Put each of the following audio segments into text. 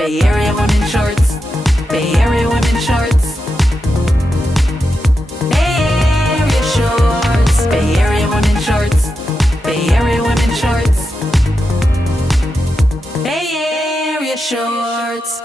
Bay Area Women Shorts. Bay Area Women Shorts. Bay Area Shorts. Bay Area Women Shorts. Bay Area Women Shorts. Bay Area Shorts.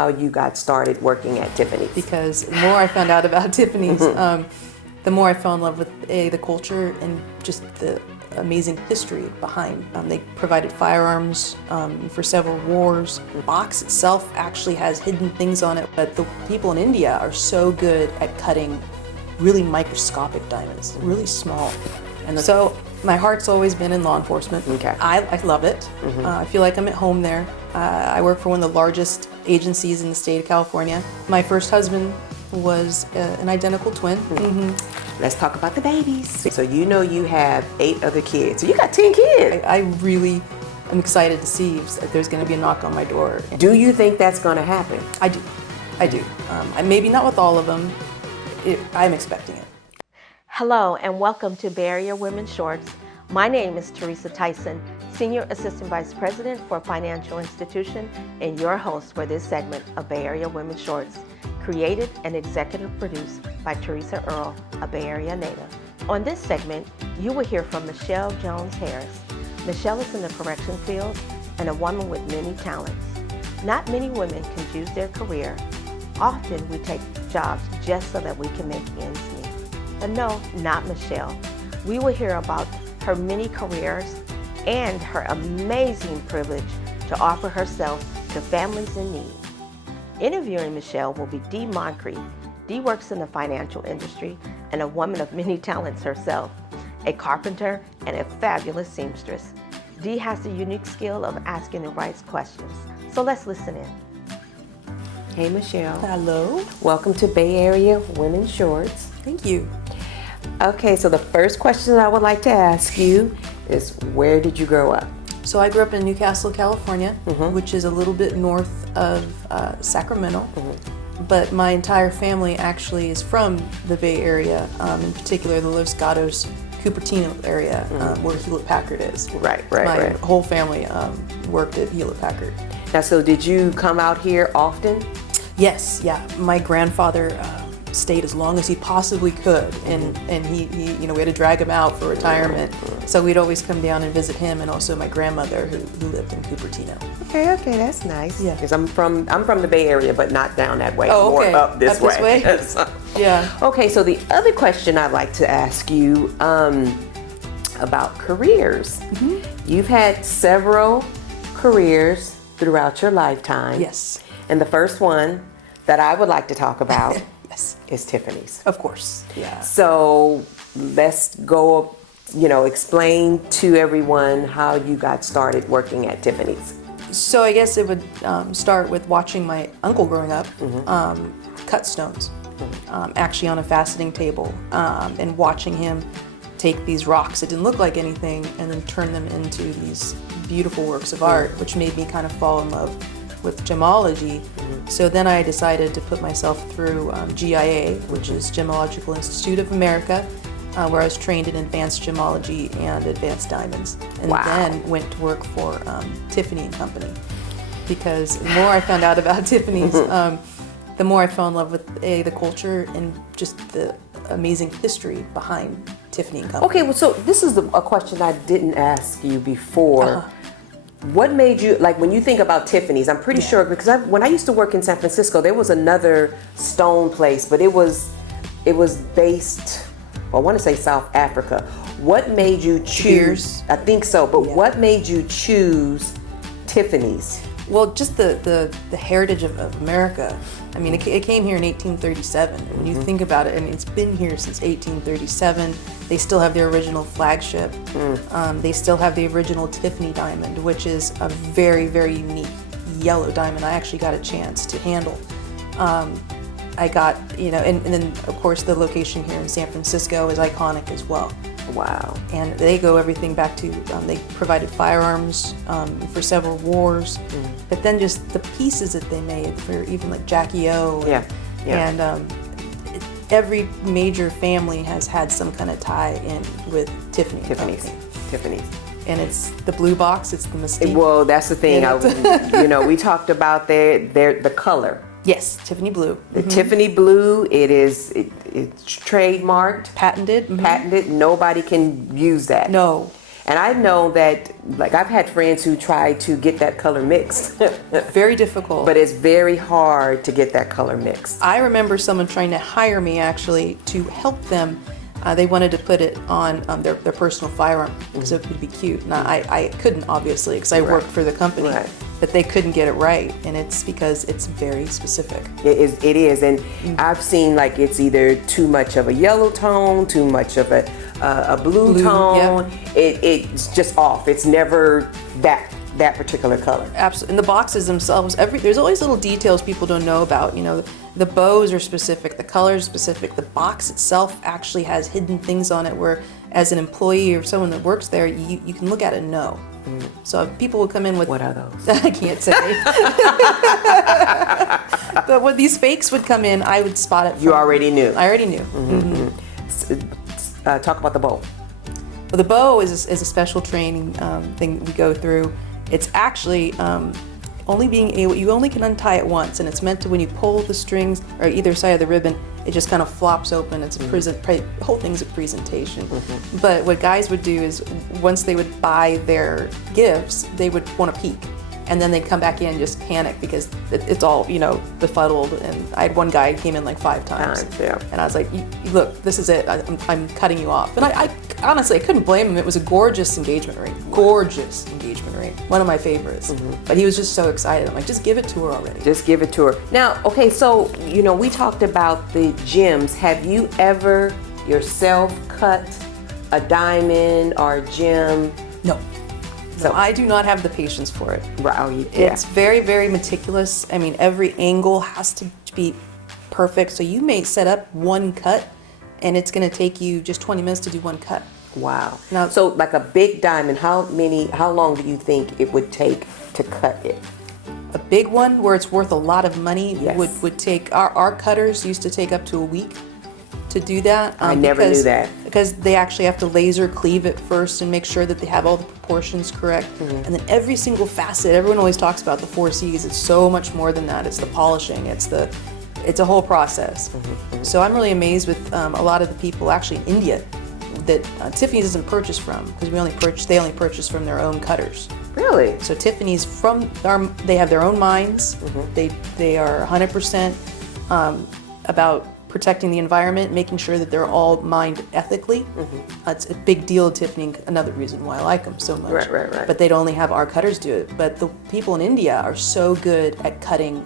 How you got started working at Tiffany's? Because the more I found out about Tiffany's, the more I fell in love with the culture and just the amazing history behind. They provided firearms for several wars. The box itself actually has hidden things on it, but the people in India are so good at cutting really microscopic diamonds, really small. And so my heart's always been in law enforcement. Okay. I love it. I feel like I'm at home there. I work for one of the largest agencies in the state of California. My first husband was an identical twin. Let's talk about the babies. So you know you have 8 other kids. So you got 10 kids. I really am excited to see if there's going to be a knock on my door. Do you think that's going to happen? I do. Maybe not with all of them. I'm expecting it. Hello and welcome to Bay Area Women Shorts. My name is Teresa Tyson, Senior Assistant Vice President for Financial Institution and your host for this segment of Bay Area Women Shorts, created and executive produced by Teresa Earl, a Bay Area native. On this segment, you will hear from Michelle Jones Harris. Michelle is in the correction field and a woman with many talents. Not many women can choose their career. Often we take jobs just so that we can make ends meet. But no, not Michelle. We will hear about her many careers and her amazing privilege to offer herself to families in need. Interviewing Michelle will be Dee Moncrief. Dee works in the financial industry and a woman of many talents herself, a carpenter and a fabulous seamstress. Dee has the unique skill of asking the right questions. So let's listen in. Hey, Michelle. Hello. Welcome to Bay Area Women Shorts. Thank you. Okay, so the first question I would like to ask you is, where did you grow up? So I grew up in Newcastle, California, which is a little bit north of Sacramento. But my entire family actually is from the Bay Area, in particular the Los Gatos, Cupertino area, where Hewlett Packard is. Right. My whole family worked at Hewlett Packard. Now, so did you come out here often? Yes, yeah. My grandfather stayed as long as he possibly could, and he we had to drag him out for retirement. So we'd always come down and visit him, and also my grandmother who lived in Cupertino. Okay, that's nice. Yeah. Because I'm from the Bay Area, but not down that way. Oh, okay. More up this way. Yeah. Okay, so the other question I'd like to ask you about careers. You've had several careers throughout your lifetime. Yes. And the first one that I would like to talk about Yes. is Tiffany's. Of course. Yeah. So let's go, explain to everyone how you got started working at Tiffany's. So I guess it would start with watching my uncle growing up cut stones, actually on a faceting table, and watching him take these rocks that didn't look like anything and then turn them into these beautiful works of art, which made me kind of fall in love with gemology. So then I decided to put myself through GIA, which is Gemological Institute of America, where I was trained in advanced gemology and advanced diamonds, and then went to work for Tiffany & Company. Because the more I found out about Tiffany's, the more I fell in love with the culture and just the amazing history behind Tiffany & Company. Okay, well, so this is a question I didn't ask you before. What made you, when you think about Tiffany's, I'm pretty sure, because when I used to work in San Francisco, there was another stone place, but it was based, I want to say South Africa. What made you choose? I think so, but what made you choose Tiffany's? Well, just the heritage of America. I mean, it came here in 1837. And when you think about it, it's been here since 1837. They still have their original flagship. They still have the original Tiffany diamond, which is a very, very unique yellow diamond. I actually got a chance to handle. I got, and then of course the location here in San Francisco is iconic as well. Wow. And they go everything back to, they provided firearms for several wars, but then just the pieces that they made for even like Jackie O. And every major family has had some kind of tie in with Tiffany's. and it's the blue box. It's the Mystique. Well, that's the thing. And We talked about the color. Yes, Tiffany blue. The Tiffany blue. It's trademarked, Patented. patented. Nobody can use that. No. And I know that, like, I've had friends who try to get that color mixed, Very difficult. but it's very hard to get that color mixed. I remember someone trying to hire me actually to help them. They wanted to put it on their personal firearm because it would be cute. Now, I couldn't, obviously, because I worked for the company, Right. but they couldn't get it right, and it's because it's very specific. It is, and I've seen like it's either too much of a yellow tone, too much of a blue tone. It's just off. It's never that particular color. Absolutely. And the boxes themselves, there's always little details people don't know about. The bows are specific, the colors are specific. The box itself actually has hidden things on it where, as an employee or someone that works there, you can look at it and know. So if people will come in with... What are those? I can't say. But when these fakes would come in, I would spot it. You already knew. I already knew. Talk about the bow. Well, the bow is a special training thing we go through. It's actually you only can untie it once, and it's meant to, when you pull the strings or either side of the ribbon, it just kind of flops open. It's the whole thing's a presentation. But what guys would do is, once they would buy their gifts, they would want to peek. And then they'd come back in and just panic because it's all, befuddled. And I had one guy who came in like 5 times. Yeah. And I was like, look, this is it. I'm cutting you off. And I honestly, I couldn't blame him. It was a gorgeous engagement ring. Gorgeous engagement ring. One of my favorites. But he was just so excited. I'm like, just give it to her already. Just give it to her. Now, okay, so, we talked about the gems. Have you ever yourself cut a diamond or a gem? No. No, I do not have the patience for it. Right, yeah. It's very, very meticulous. I mean, every angle has to be perfect. So you may set up one cut, and it's going to take you just 20 minutes to do one cut. Wow. Now, So like a big diamond, how long do you think it would take to cut it? a big one where it's worth a lot of money Yes. would take, our cutters used to take up to a week to do that. I never knew that. Because they actually have to laser cleave it first and make sure that they have all the proportions correct. And then every single facet, everyone always talks about the 4 C's. It's so much more than that. It's the polishing. It's a whole process. So I'm really amazed with a lot of the people actually in India that Tiffany's doesn't purchase from, because they only purchase from their own cutters. Really? So Tiffany's they have their own mines. They are 100% about protecting the environment, making sure that they're all mined ethically. It's a big deal at Tiffany, another reason why I like them so much. Right. But they'd only have our cutters do it. But the people in India are so good at cutting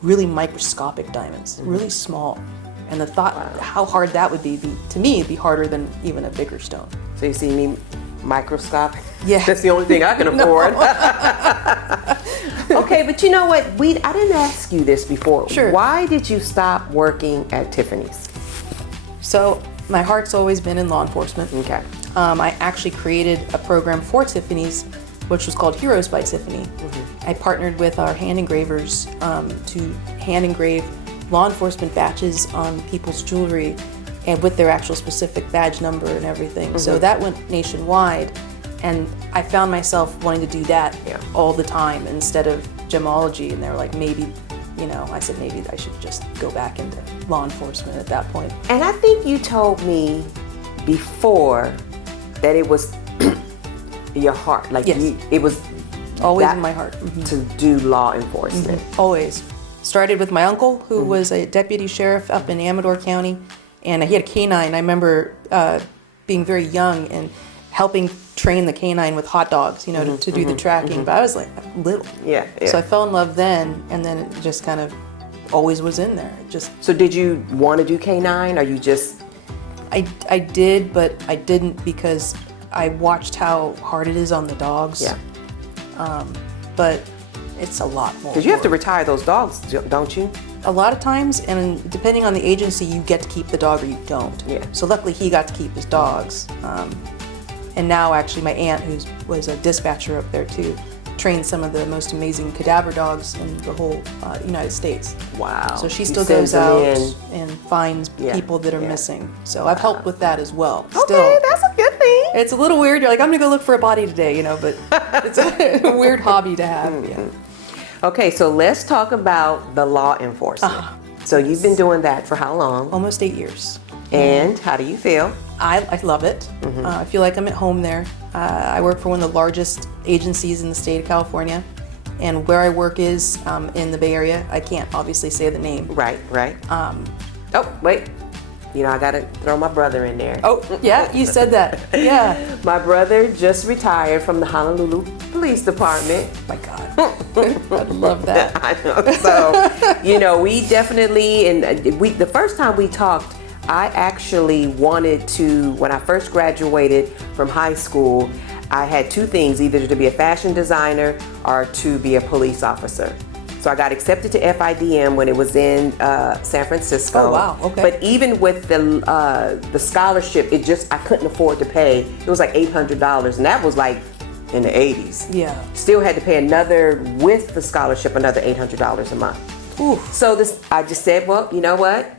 really microscopic diamonds, really small. And the thought, how hard that would be, to me, it'd be harder than even a bigger stone. So you see me microscopic? Yeah. That's the only thing I can afford. Okay, but you know what? I didn't ask you this before. Sure. Why did you stop working at Tiffany's? So my heart's always been in law enforcement. Okay. I actually created a program for Tiffany's, which was called Heroes by Tiffany. I partnered with our hand engravers to hand engrave law enforcement badges on people's jewelry, and with their actual specific badge number and everything. So that went nationwide, and I found myself wanting to do that all the time instead of gemology. And they were like, maybe, I said maybe I should just go back into law enforcement at that point. And I think you told me before that it was your heart. Like Yes. it was Always that in my heart. to do law enforcement. Always. Started with my uncle, who was a deputy sheriff up in Amador County, and he had a canine. I remember being very young and helping train the canine with hot dogs, to do the tracking. But I was like little. Yeah. So I fell in love then, and then it just kind of always was in there. So did you want to do K9, or you just? I did, but I didn't because I watched how hard it is on the dogs. Yeah. But it's a lot more. Because you have to work. retire those dogs, don't you? A lot of times, and depending on the agency, you get to keep the dog or you don't. Yeah. So luckily he got to keep his dogs. And now actually my aunt, who was a dispatcher up there too, trains some of the most amazing cadaver dogs in the whole United States. Wow. So she He still sends goes out them in. and finds Yeah, people that are yeah. missing. So I've helped with that as well. Okay, that's a good thing. It's a little weird. You're like, I'm gonna go look for a body today, but it's a weird hobby to have. Yeah. Okay, so let's talk about the law enforcement. So you've been doing that for how long? Almost 8 years. And how do you feel? I love it. I feel like I'm at home there. I work for one of the largest agencies in the state of California. And where I work is in the Bay Area. I can't obviously say the name. Right. Oh, wait. I gotta throw my brother in there. Oh, yeah, you said that. Yeah. My brother just retired from the Honolulu Police Department. My God. I love that. I know. So, we definitely, the first time we talked, I actually wanted to, when I first graduated from high school, I had two things, either to be a fashion designer or to be a police officer. So I got accepted to FIDM when it was in San Francisco. Oh, wow, okay. But even with the scholarship, I couldn't afford to pay. It was like $800, and that was like in the 80s. Yeah. Still had to pay with the scholarship, another $800 a month. Oof. So I just said, well, you know what?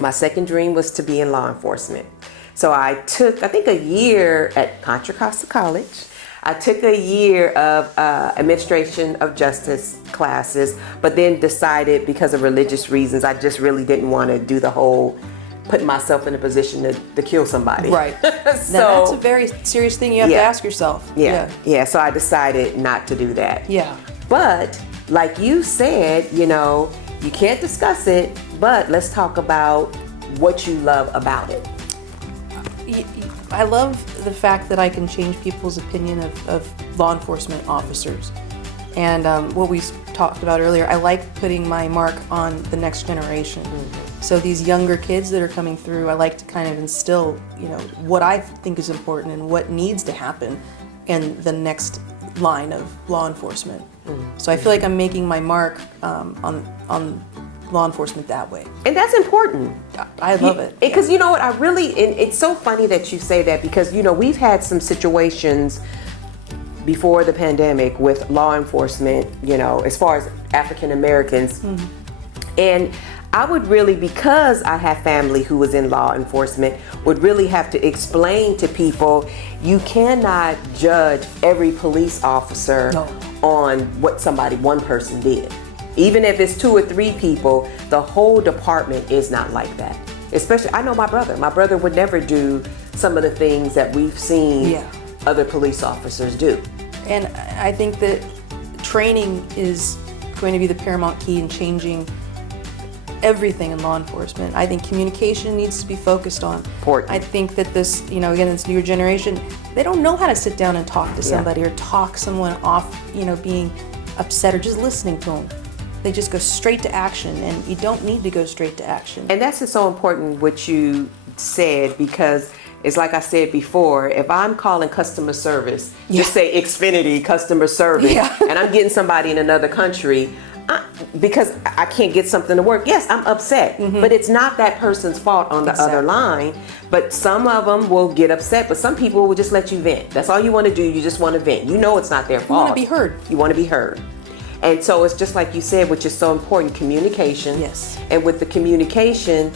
My second dream was to be in law enforcement. So I took, I think, a year at Contra Costa College. I took a year of administration of justice classes, but then decided because of religious reasons, I just really didn't want to do the whole putting myself in a position to kill somebody. Right. So now, that's a very serious thing you have to ask yourself. Yeah. So I decided not to do that. Yeah. But like you said, you can't discuss it, but let's talk about what you love about it. I love the fact that I can change people's opinion of law enforcement officers. And what we talked about earlier, I like putting my mark on the next generation. Mm-hmm. So these younger kids that are coming through, I like to kind of instill, what I think is important and what needs to happen in the next line of law enforcement. Mm-hmm. So I feel like I'm making my mark on law enforcement that way. And that's important. I love it. Because you know what, it's so funny that you say that because, we've had some situations before the pandemic with law enforcement, as far as African Americans. Mm-hmm. And I would really, because I have family who was in law enforcement, would really have to explain to people, you cannot judge every police officer on what one person did. Even if it's 2 or 3 people, the whole department is not like that. Especially, I know my brother. My brother would never do some of the things that we've seen other police officers do. And I think that training is going to be the paramount key in changing everything in law enforcement. I think communication needs to be focused on. Important. I think that this, again, this newer generation, they don't know how to sit down and talk to somebody or talk someone off, being upset or just listening to them. They just go straight to action, and you don't need to go straight to action. And that's so important what you said, because it's like I said before, if I'm calling customer service, just say Xfinity customer service, and I'm getting somebody in another country, because I can't get something to work, yes, I'm upset, but it's not that person's fault on the other line. But some of them will get upset, but some people will just let you vent. That's all you want to do, you just want to vent. It's not their fault. You want to be heard. You want to be heard. And so it's just like you said, which is so important, communication. Yes. And with the communication,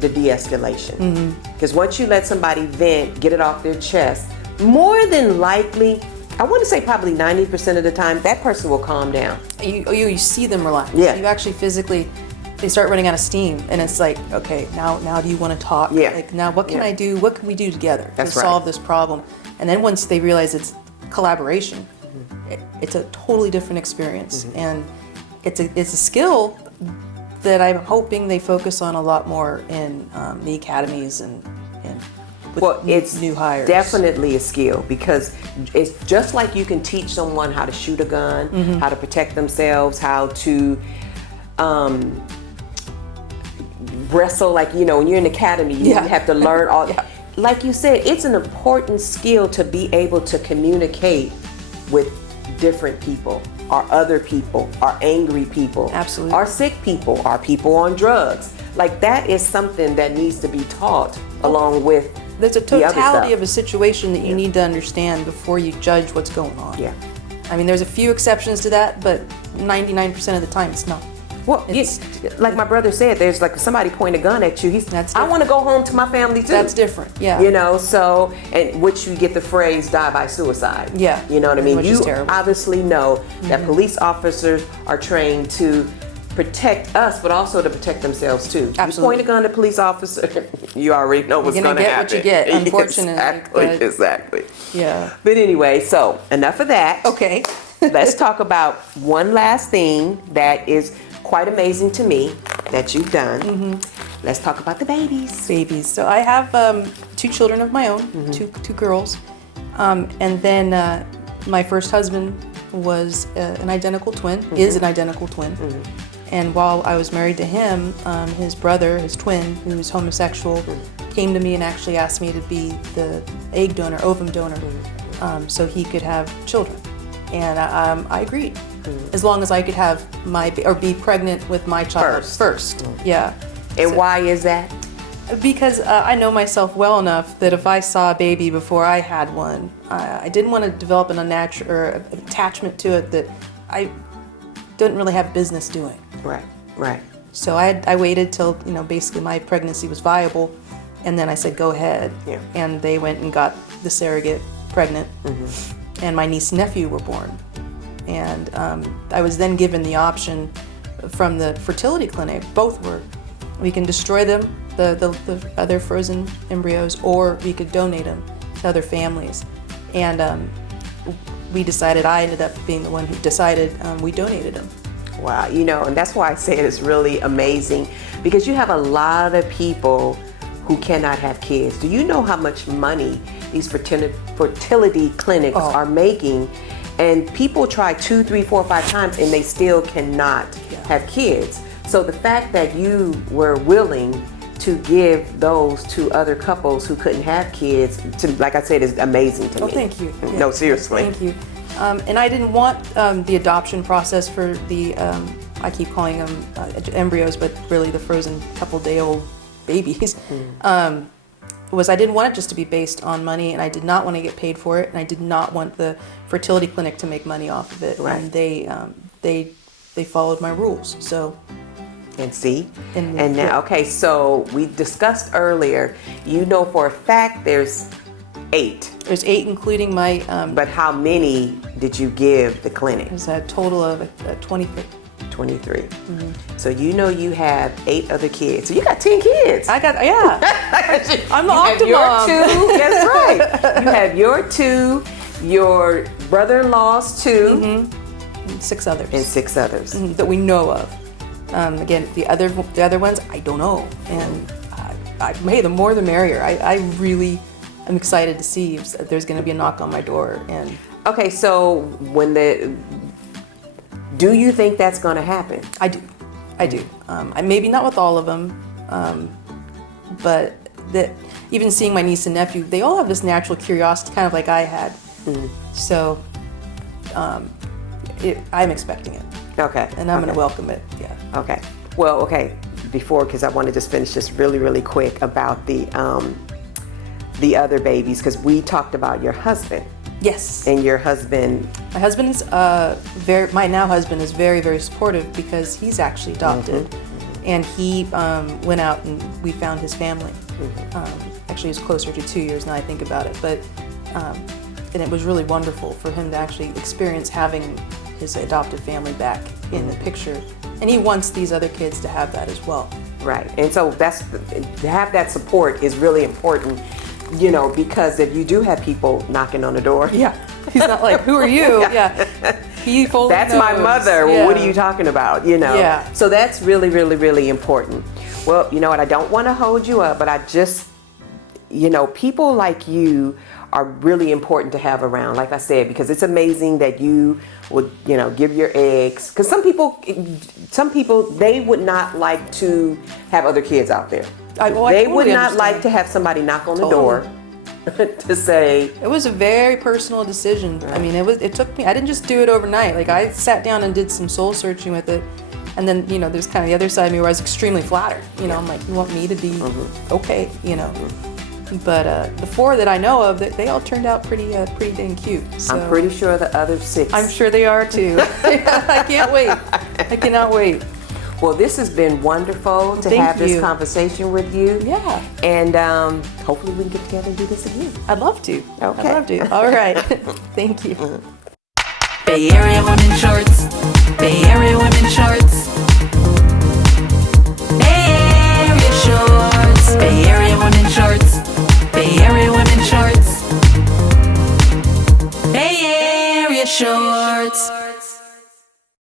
the de-escalation. Because once you let somebody vent, get it off their chest, more than likely, I want to say probably 90% of the time, that person will calm down. You see them relax. Yeah. You actually physically, they start running out of steam, and it's like, okay, now do you want to talk? Yeah. Like, now what can I do? What can we do together That's to solve this problem? And then once they realize it's collaboration, it's a totally different experience, and it's a skill that I'm hoping they focus on a lot more in the academies and with it's new hires. Definitely a skill, because it's just like you can teach someone how to shoot a gun, how to protect themselves, how to wrestle. Like, when you're in the academy, you have to learn all. Like you said, it's an important skill to be able to communicate with different people, or other people, or angry people, absolutely, or sick people, or people on drugs. Like, that is something that needs to be taught along with there's a totality the other of a situation that you need to understand before you judge what's going on. Yeah. I mean, there's a few exceptions to that, but 99% of the time it's not. Well, like my brother said, there's like somebody point a gun at you. That's I different. want to go home to my family too. That's different, yeah. You know, so, and which you get the phrase "die by suicide." Yeah. You know what I mean? Which is You terrible. obviously know that police officers are trained to protect us, but also to protect themselves too. Absolutely. You point a gun at a police officer, you already know what's You're going gonna to happen. get what you get, unfortunately, Exactly. but- Exactly. Yeah. But anyway, so enough of that. Okay. Let's talk about one last thing that is quite amazing to me that you've done. Mm-hmm. Let's talk about the babies. Babies. So I have 2 children of my own, two girls, and then my first husband was an identical twin, is an identical twin. And while I was married to him, his brother, his twin, who was homosexual, came to me and actually asked me to be the egg donor, ovum donor, so he could have children. And I agreed, as long as I could have be pregnant with my child first. Yeah. And So- why is that? Because I know myself well enough that if I saw a baby before I had one, I didn't want to develop an unnatural or an attachment to it that I didn't really have business doing. Right, right. So I waited till basically my pregnancy was viable, and then I said go ahead. Yeah. And they went and got the surrogate pregnant, and my niece and nephew were born, and I was then given the option from the fertility clinic. Both were. We can destroy them, the other frozen embryos, or we could donate them to other families. And we decided, I ended up being the one who decided, we donated them. Wow, and that's why I say it's really amazing, because you have a lot of people who cannot have kids. Do you know how much money these fertility clinics are making? And people try 2, 3, 4, 5 times and they still cannot have kids. So the fact that you were willing to give those to other couples who couldn't have kids, like I said, is amazing to me. Oh, thank you. No, seriously. Thank you. And I didn't want the adoption process for the, I keep calling them embryos, but really the frozen couple-day-old babies. I didn't want it just to be based on money, and I did not want to get paid for it, and I did not want the fertility clinic to make money off of it. Right. And they followed my rules. So. And see? And And now, okay, so we discussed earlier, for a fact there's 8. There's 8, including my. But how many did you give the clinic? There's a total of 23. 23. So you have 8 other kids. So you got 10 kids. I got, yeah. I'm the You have your optimum. 2. That's right. You have your 2, your brother-in-law's 2, 6 others. and 6 others. That we know of. Again, the other ones I don't know, and hey, the more the merrier. I really am excited to see if there's going to be a knock on my door. And Okay, so do you think that's going to happen? I do. Maybe not with all of them, but even seeing my niece and nephew, they all have this natural curiosity, kind of like I had. So I'm expecting it, Okay. and I'm going okay. to welcome it. Yeah. Okay. Well, okay. Because I want to just finish this really, really quick about the other babies, because we talked about your husband. Yes. And your husband. My husband's my now husband is very, very supportive because he's actually adopted, and he went out and we found his family. Actually, it's closer to 2 years now I think about it, but and it was really wonderful for him to actually experience having his adopted family back in the picture, and he wants these other kids to have that as well. Right. And so to have that support is really important, because if you do have people knocking on the door. Yeah. He's not like, who are you? Yeah. He fully That's my knows. mother. Yeah. What are you talking about? Yeah. So that's really, really, really important. Well, you know what? I don't want to hold you up, but I just, people like you are really important to have around, like I said, because it's amazing that you would, give your eggs. Because some people, they would not like to have other kids out there. I They would totally not like understand. to have somebody knock on the door to say, It was a very personal decision. I mean, it took me, I didn't just do it overnight. Like, I sat down and did some soul searching with it. And then, there's kind of the other side of me where I was extremely flattered. I'm like, you want me to be okay, But the 4 that I know of, they all turned out pretty dang cute. So I'm pretty sure the other 6. I'm sure they are too. I can't wait. I cannot wait. Well, this has been wonderful to Thank have this you. conversation with you. Yeah. And hopefully we can get together and do this again. I'd love to. Okay. I'd love to. All right. Thank you. Bay Area women shorts. Bay Area women shorts. Bay Area shorts. Bay Area women shorts. Bay Area women shorts. Bay Area shorts.